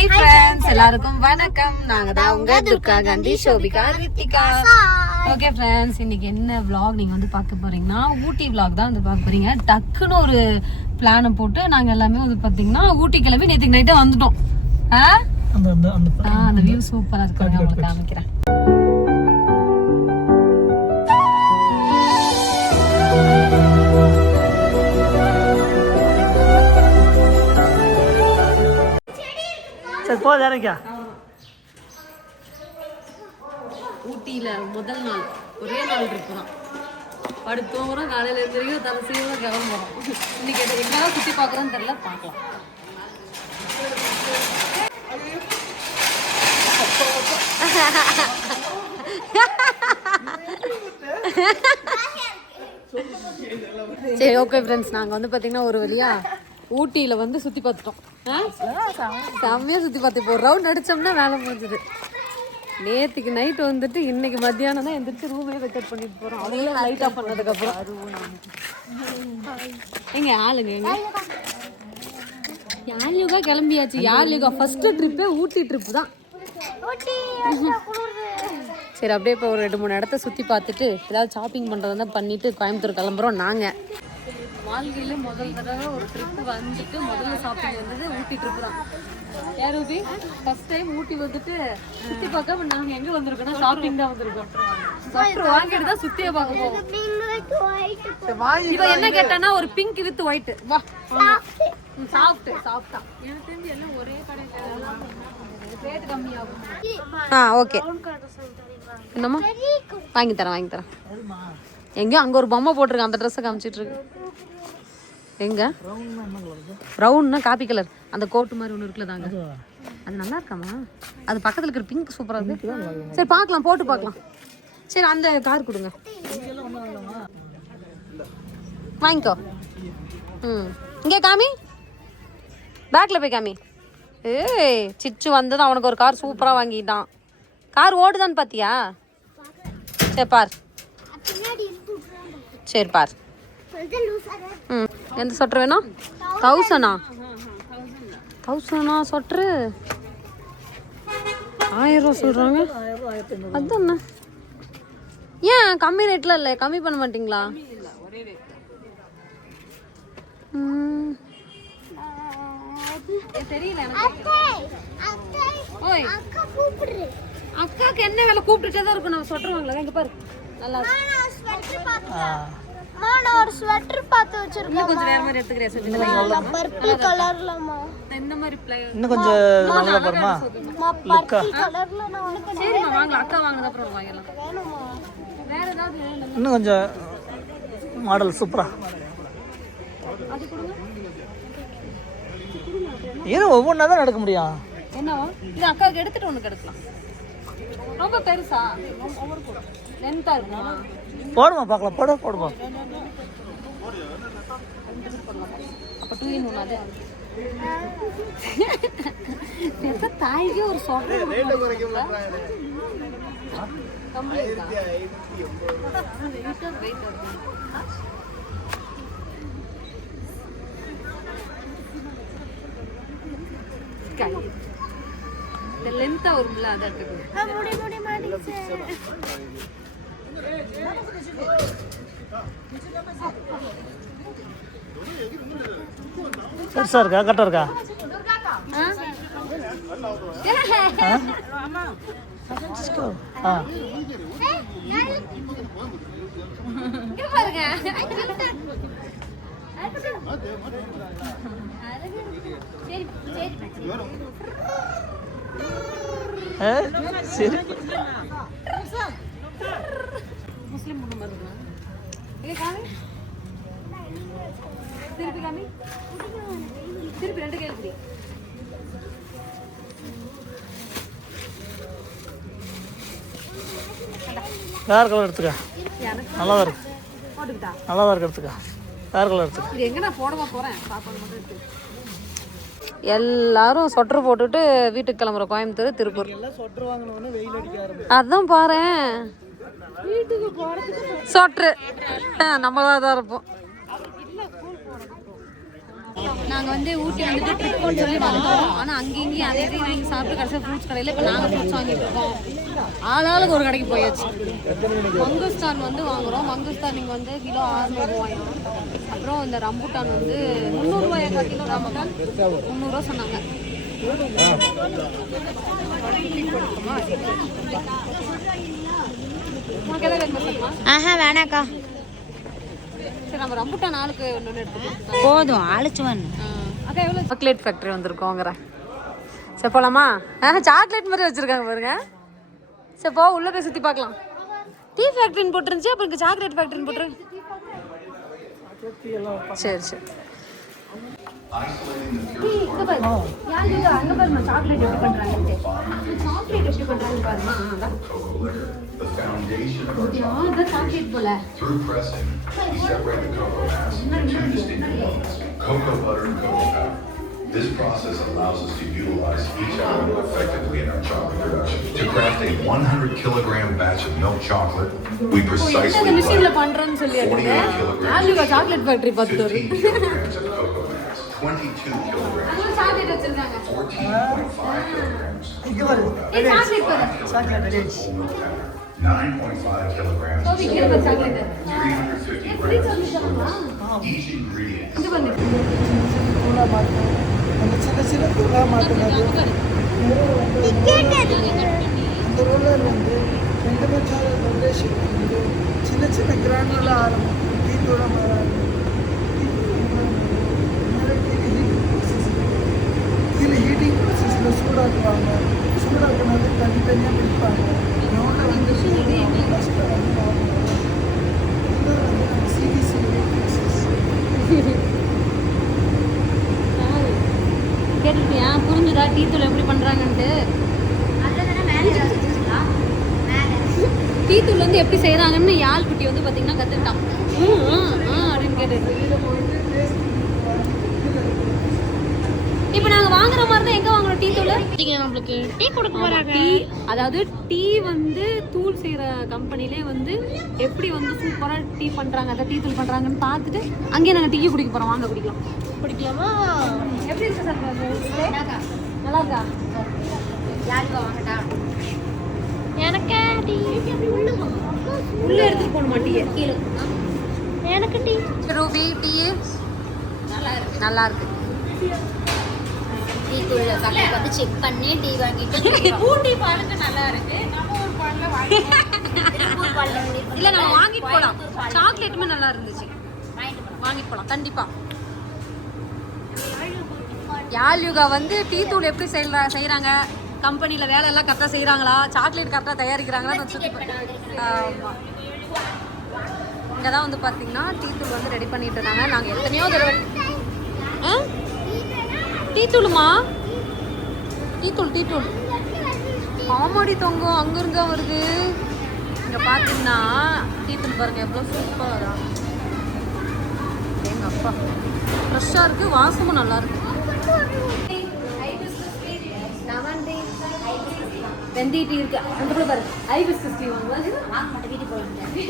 Hi friends, எல்லாருக்கும் வணக்கம். நாங்க தான் உங்க துர்கா காந்தி, சோபிகா, ரித்திகா. ஓகே ஃப்ரெண்ட்ஸ், இன்னைக்கு என்ன vlog நீங்க வந்து பார்க்க போறீங்கன்னா ஊட்டி vlog தான் வந்து பார்க்க போறீங்க. டக்குன்னு ஒரு பிளானை போட்டு நாங்க எல்லாமே வந்து பாத்தீங்கன்னா ஊட்டி கிளம்பி நேற்று நைட்டே வந்துட்டோம். அந்த வியூ சூப்பரா இருக்கு, உங்களுக்கு காமிக்கிறேன். ஊட்டியில முதல் நாள் ஒரே நாள் ட்ரிப் தான். படுத்தோம், காலையில இருந்து தலை சீவ கிளம்புறோம். இன்னைக்கு எங்கெல்லாம் சுத்தி பாக்குறோம்னு தெரியல, பார்க்கலாம். சரி, ஓகே ஃப்ரெண்ட்ஸ், நாங்கள் வந்து பார்த்தீங்கன்னா ஒரு வழியா ஊட்டியில் வந்து சுற்றி பார்த்துட்டோம். செம்மையாக சுற்றி பார்த்து இப்போ ஒரு ரவுண்ட் அடித்தோம்னா வேலை முடிஞ்சுது. நேற்றுக்கு நைட்டு வந்துட்டு இன்னைக்கு மத்தியானம் தான் எந்திரிச்சு ரூமே வெக்கேட் பண்ணிட்டு போகிறோம். அவங்களே லைட் ஆஃப் பண்ணதுக்கப்புறம். எங்க ஆளுங்க எங்க யாழ்யுகா கிளம்பியாச்சு. யாழ்யுகா ஃபர்ஸ்ட் ட்ரிப்பே ஊட்டி ட்ரிப்பு தான். சரி, அப்படியே இப்போ ஒரு 2-3 இடத்த சுற்றி பார்த்துட்டு ஏதாவது ஷாப்பிங் பண்ணுறதா பண்ணிட்டு கோயம்புத்தூர் கிளம்புறோம். நாங்கள் வாழ்க்கையில முதல் தடவை ஒரு ட்ரிப்பு வந்துட்டு முதல்ல ஷாப்பிங் வந்தது ஊட்டி ட்ரிப்பு தான். ஏன் ரூபி, ஃபர்ஸ்ட் டைம் ஊட்டி வந்துட்டு சுற்றி பார்க்க நாங்கள் எங்கே வந்திருக்கோம்னா ஷாப்பிங் தான் வந்திருக்கோம். ஸ்வெட்டர் வாங்கிட்டு தான் சுற்றியை பார்க்க போவோம். இவன் என்ன கேட்டானா ஒரு பிங்க் வித் ஒயிட். வா, சாஃப்டா எனக்கு தெரிஞ்சு எல்லாம் ஒரே கடையில் ரேட் கம்மியாகும். ஓகே, என்னம்மா வாங்கி தரேன். எங்கேயோ அங்கே ஒரு பொம்மை போட்டிருக்கேன், அந்த ட்ரெஸ்ஸை காமிச்சிட்டு இருக்கு. எங்க ப்ரௌன்னா காப்பி கலர் அந்த கோட்டு மாதிரி ஒன்று இருக்குல்ல தாங்க, அது நல்லா இருக்காமா? அது பக்கத்தில் இருக்கிற பிங்க் சூப்பராக இருக்கு. சரி, பார்க்கலாம், போட்டு பார்க்கலாம். சரி, அந்த கார் கொடுங்க, வாங்கிக்கோ. இங்கே காமி, பேக்கில் போய் காமி. ஏய், சிச்சு வந்தது அவனுக்கு ஒரு கார் சூப்பராக வாங்கிட்டான். கார் ஓடுதான்னு பார்த்தியா? சரி பார், சரி பார். எந்த சொட்டர் வேணும்? 1000 சொட்டரு 1000 ரூபா சொல்கிறாங்க. அதுதானே, ஏன் கம்மி ரேட்டில் இல்லை? கம்மி பண்ண மாட்டிங்களா? தெரியல. ஓய், அக்காக்கு என்ன வேலை? கூப்பிட்டுட்டே தான் இருக்கும். நம்ம சொட்டர் வாங்கலாம். இங்கே பாரு, நல்லா ஒரு ஸ்வெட்டர் பார்த்து வச்சிருக்கேன். கொஞ்சம் வேற மாதிரி எடுத்துக்கறியா? பர்பிள் கலர்லமா இந்த மாதிரி இன்னும் கொஞ்சம் நல்லா பாருமா. பர்பிள் கலர்ல நான் உனக்கு சரிமா வாங்கலாம். அக்கா வாங்குனது அப்புறம் வாங்கிடலாம். வேணுமா? வேற ஏதாவது இன்னும் கொஞ்சம் மாடல் சூப்பரா. அது கொடுங்க. ஏன்னா ஒவ்வொன்றா தான் எடுக்க முடியும். என்னவா இது? அக்காவுக்கு எடுத்துட்டு ஒன்று எடுக்கலாம். ரொம்ப பெருசா ஒவ்வொரு கூட லென்த்தா இருக்குமா? போடுமா, பார்க்கலாம். போடுமா. அப்போ 2 in 1 அது தாய்க்கு ஒரு சொட்டர் கம்மி இருக்கா? இந்த லென்த்தா வரும்ல, அதை எடுத்துக்கணும். முடி மாடிச்சு. பெருசா இருக்கா, கரெக்டா இருக்கா? சரி, முஸ்லிம் பொண்ணு மாதிரி இருக்கா? திருப்பி காமி, திருப்பி 2 கேள்வி. வேற கலர் எடுத்துக்க. நல்லா தான் இருக்கு. போட்டுக்கிட்டா நல்லா தான் இருக்கு, எடுத்துக்க. வேற கலர் எடுத்துக்க. இது எங்க நான் போடவா போறேன்? பாப்பா மட்டும் இருக்கு. எல்லாரும் சொட்டர் போட்டுட்டு வீட்டுக்கு கிளம்புற கோயம்புத்தூர், திருப்பூர். அதான் பாரு, வீட்டுக்கு போறதுக்கு சொட்டரு நம்மளா தான் இருப்போம். நாங்கள் வந்து ஊட்டி வந்துட்டு ட்ரிப்புன்னு சொல்லி வந்தோம். ஆனால் அங்கேயும் இங்கேயும் அதே வாங்கி சாப்பிட்டு கடைசியாக ஃப்ரூட்ஸ் கடையில் இப்போ நாங்கள் ஃப்ரூட்ஸ் வாங்கிட்டு இருக்கோம். ஆளாளுக்கு ஒரு கடைக்கு போயாச்சு. மங்குஸ்தான் வந்து வாங்குகிறோம். மங்குஸ்தான் நீங்கள் வந்து கிலோ 600 ரூபாயும். அப்புறம் இந்த ரம்புட்டான் வந்து 300 ரூபாயா கிலோ. ரம்புட்டான் 300 ரூபா சொன்னாங்க. உனக்கு எதாவது வேணுமா சொல்லுமா? ஆஹா வேணாக்கா, சரி நம்ம ரம்புட்டான் நாளுக்கு ஒன்று எடுத்துக்கலாம். போதும் ஆளிச்சு வந்து. அக்கா எவ்வளோ? சாக்லேட் ஃபேக்ட்ரி வந்திருக்கோங்கிற. சரி போகலாமா? சாக்லேட் மாதிரி வச்சுருக்காங்க பாருங்க. சரி போ, உள்ளே போய் சுற்றி பார்க்கலாம். டீ ஃபேக்ட்ரின்னு போட்டுருந்துச்சு, அப்புறம் இங்கே சாக்லேட் ஃபேக்ட்ரின்னு போட்டுரு. சரி சரி. இங்கே பாரு, யார் இது? அங்கே பாருமா சாக்லேட் எப்படி பண்ணுறாங்கன்ட்டு. சாக்லேட் எப்படி பண்ணுறாங்க பாருமா. அதான் சாக்லேட் போல. This process allows us to utilize each element effectively in our chocolate production. To craft a 100 kilogram batch of milk chocolate, we precisely blend 48 kilograms chocolate factory பார்த்துட்டு 15 kilograms of cocoa mass, 22 kilograms, 14.5 kilograms of cocoa powder, 5 kilograms of whole milk powder, 9.5 kilograms of soda, 350 grams of sugar. Each ingredient. அந்த சின்ன சின்ன தூளாக மாற்றினது. அந்த roller வந்து 2 மணி நேரம் rotation வந்து சின்ன சின்ன கிரானுலாக ஆரம்பிக்கும். டீ தூளாக மாற கீழே ஹீட்டிங் ப்ராசஸில் சூடாக்குவாங்க. சூடாக்குனது தனித்தனியாக பிடிப்பாங்க. எவ்வளோ வந்து கஷ்டம் வந்து இதில் வந்து சிடிசி கேட்டுட்டியா? புரிஞ்சுதா டீ தூள் எப்படி பண்ணுறாங்கன்ட்டு? டீ தூள் வந்து எப்படி செய்கிறாங்கன்னு யாழ் குட்டி வந்து பார்த்தீங்கன்னா கற்றுக்கிட்டான். அப்படின்னு கேட்டு இப்போ நாங்கள் வாங்குற மாதிரி தான் எங்கே வாங்குறோம் டீ தூள்? நம்மளுக்கு டீ கொடுக்க போறாங்க. டீ அதாவது டீ வந்து தூள் செய்கிற கம்பெனிலே வந்து எப்படி வந்து சூப்பராக டீ பண்ணுறாங்க, அதை டீ தூள் பண்ணுறாங்கன்னு பார்த்துட்டு அங்கேயே நாங்கள் டீ குடிக்க போகிறோம். வாங்க குடிக்கலாம். பிடிக்கலாமா? எப்படி இருக்கு சார்? நல்லா இருக்கா? யாருக்கு வாங்கட்டா? எனக்கு டீ உள்ளே எடுத்துகிட்டு போகணுமா டீயை? கீழே எனக்கு டீ. ரூபி டீ நல்லா இருக்கு. டீ தூள் கடைக்கு வந்து செக் பண்ணி டீ வாங்கிட்டு ஊட்டி பாலுக்கு நல்லா இருக்கு. நம்ம ஒரு பால்ல வாங்கி இல்லை நம்ம வாங்கிட்டு போகலாம். சாக்லேட்டுமே நல்லா இருந்துச்சு. வாங்கிட்டு போகலாம் கண்டிப்பாக. யாழ்யுகா வந்து டீ தூள் எப்படி செய்கிறாங்க, கம்பெனியில் வேலை எல்லாம் கரெக்டாக செய்கிறாங்களா, சாக்லேட் கரெக்டாக தயாரிக்கிறாங்களான்னு சுற்றி ஆமாம். இங்கே தான் வந்து பார்த்தீங்கன்னா டீ தூள் வந்து ரெடி பண்ணிட்டு இருக்காங்க. நாங்கள் எத்தனையோ தடவை டீ தூளுமா? டீ தூள் ஆமாடி தொங்கும் அங்கிருந்தா வருது. இங்கே பார்த்தீங்கன்னா டீ தூள் பாருங்கள் எவ்வளோ சூப்பராக. எங்கள் அப்பா ஃப்ரெஷ்ஷாக இருக்குது, வாசமும் நல்லாயிருக்கு. வெந்தய டீ இருக்கு அந்த கூட பாரு. ஹைபிஸ்கஸ் டீ வாங்க மாட்டேன் வீட்டுக்கு போயிட்டேன். டீ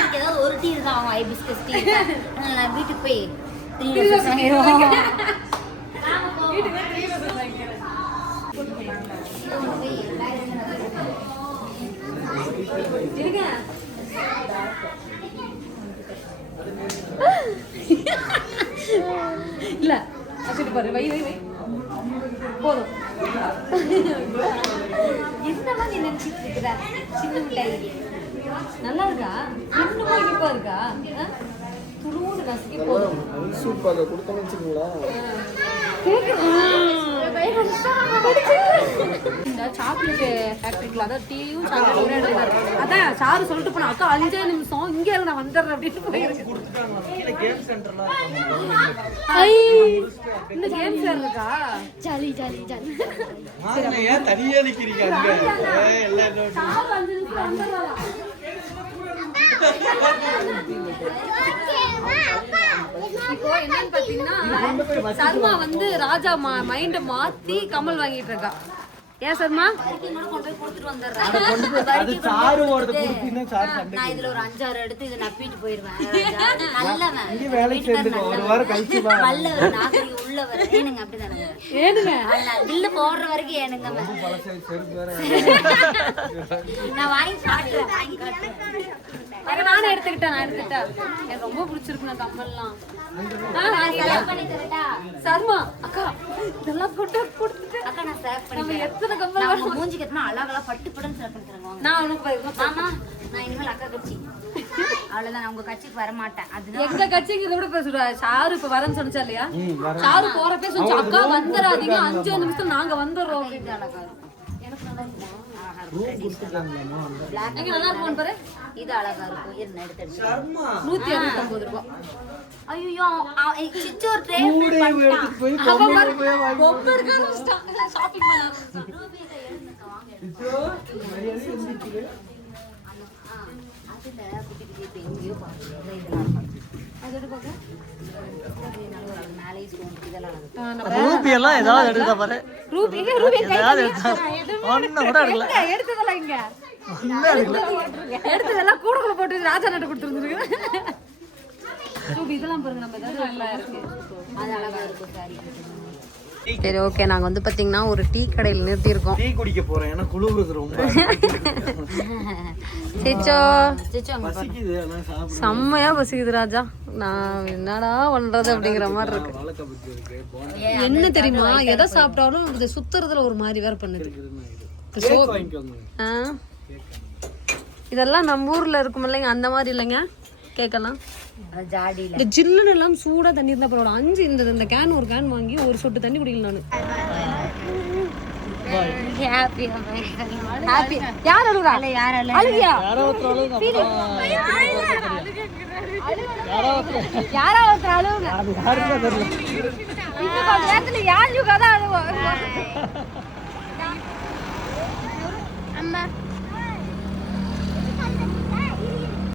இருக்கு, ஏதாவது ஒரு டீ தான் ஆகும். ஹைபிஸ்கஸ் டீ நான் வீட்டுக்கு போய் 3 வருஷம் ஆகிடும். இல்ல வச்சுட்டு பாரு. வை போதும். என்னமா நீ நினைச்சிட்டு இருக்கிற? சின்ன மிட்டாய் நல்லா இருக்கா? இன்னுமா இனிப்பா இருக்கா? துருவோடு நசுக்கி போதும். சூப்பாக கொடுத்தோம்னு வச்சுக்கோங்களா. இந்த சாக்லேட் ஃபேக்ட்ரிக்குள்ள அதான் டீயும் சாக்லேட் அதான் சாரு சொல்லிட்டு போனா அக்கா 5 நிமிஷம் இங்கே நான் வந்துடுறேன் அப்படின்னு போயிருக்கு. இந்த கேம் சேர் இருக்கா? Jolly jolly jolly. ஏன் தனியாக நிற்கிறீங்க? இப்போ என்னன்னு பாத்தீங்கன்னா சர்மா வந்து ராஜா மைண்ட மாத்தி கமல் வாங்கிட்டு இருக்கா. ஏன் சர்மா வரைக்கும் கூட கொண்டு போய் கொடுத்துட்டு வந்துடுறேன். அது சாரு ஓடுறது கொடுத்தீங்கன்னா சார் சண்டை. நான் இதுல ஒரு 5-6 எடுத்து இதை நப்பிட்டு போயிருவேன். நல்லவன். இங்கே வேலைக்கு சேர்ந்துக்கோ, ஒரு வாரம் கழிச்சு வா. நல்லவர், நாகரிகம் உள்ளவர். ஏனுங்க அப்படிதானங்க? ஏனுங்க பில்லு போடுற வரைக்கும் ஏனுங்க. நான் வாங்கி காட்டுறேன், வாங்கி காட்டுறேன். நானே எடுத்துக்கிட்டேன் எனக்கு ரொம்ப பிடிச்சிருக்கு நான் கம்மல்லாம். select பண்ணி தரட்டா? சர்மா அக்கா இதெல்லாம் போட்டு கொடுத்துட்டு அக்கா நான் select பண்ணி நம்ம தரேன். எத்தனை கம்மல் நான் உங்க மூஞ்சிக்கு எத்தனை அழகா பட்டு பட்டுன்னு select பண்ணி தரேன். வாங்க. நான் உனக்கு மாமா நான் இனிமேல் அக்கா கட்சி அவ்வளவுதான். நான் உங்க கட்சிக்கு வர மாட்டேன். அதுதான் எங்க கட்சிக்கு இதை விட பேசுறா. சாரு இப்ப வரேன்னு சொன்னச்சா இல்லையா? சாரு போறப்பே சொன்னா அக்கா வந்துடாதீங்க 5 நிமிஷம் நாங்க வந்துடுறோம். இது அழகா இருக்கும். எனக்கு நல்லா இருக்குமா? அழகா ரூம் இருக்கும். கொடுத்துட்டாங்களாமா அந்த Black எங்க நல்லா இருக்கும் பாரு. இது அழகா இருக்கும். இருங்க எடுத்து சர்மா 169 ரூபாய். ஐயோ சிச்சு ஒரு ட்ரே கூடை எடுத்துட்டு போய் பொம்மை போய் வாங்கி ரொம்ப இருக்காது ஷாப்பிங் பண்ண இப்போ மரியாதை இருந்துச்சு. அதுல குட்டி குட்டி இப்ப எங்கேயோ பாக்குறேன். இதெல்லாம் அதோட பாக்க மேலே இதெல்லாம் அழகு. ரூபி எல்லாம் ஏதாவது எடுத்தா பாரு. ரூபி ஏதாவது எடுத்தா ஒண்ணு கூட எடுக்கல. எடுத்ததெல்லாம் இங்க ஒண்ணு எடுக்கல. எடுத்ததெல்லாம் கூடக்குள்ள போட்டு ராஜா நட்டு கொடுத்துருந்துருக்கு. ரூபி இதெல்லாம் பாருங்க நம்ம ஏதாவது நல்லா இருக்கு. அது அழகா இருக்கும் சாரி. சரி ஓகே நாங்கள் வந்து பார்த்தீங்கன்னா ஒரு டீ கடையில் நிறுத்தியிருக்கோம். டீ குடிக்க போறேன். ஏன்னா குளிருக்கு ரொம்ப சிச்சோ சிச்சு அங்க பசிக்குது. ஆனா சாப்பிட செம்மையா பசிக்குது ராஜா. நான் என்னடா பண்றது அப்படிங்கிற மாதிரி இருக்கு. வாழைக்கா பத்தி இருக்கு. என்ன தெரியுமா எதை சாப்பிட்டாலும் இது சுத்துறதுல ஒரு மாதிரி வேற பண்ணுது. கேக் வாங்கிக்கோங்க. ஆ இதெல்லாம் நம்ம ஊர்ல இருக்கும் இல்லைங்க அந்த மாதிரி இல்லைங்க கேட்கலாம். ஜாடியில இந்த ஜில்லுன்னு எல்லாம் சூடா தண்ணி இருந்தா பரவாயில்ல. 5 இந்த கேன் ஒரு கேன் வாங்கி ஒரு சொட்டு தண்ணி குடிக்கல நானு. ஹாப்பி ஹாப்பி யார் அழுகுறா? யார் அழுகியா? யாரோ ஒருத்தர் அழுகுங்க. யாரா ஒருத்தர் அழுகுங்க. அது யாருக்கும் தெரியல. இன்னும் கொஞ்ச நேரத்துல யார் யுகா தான் அழுவா.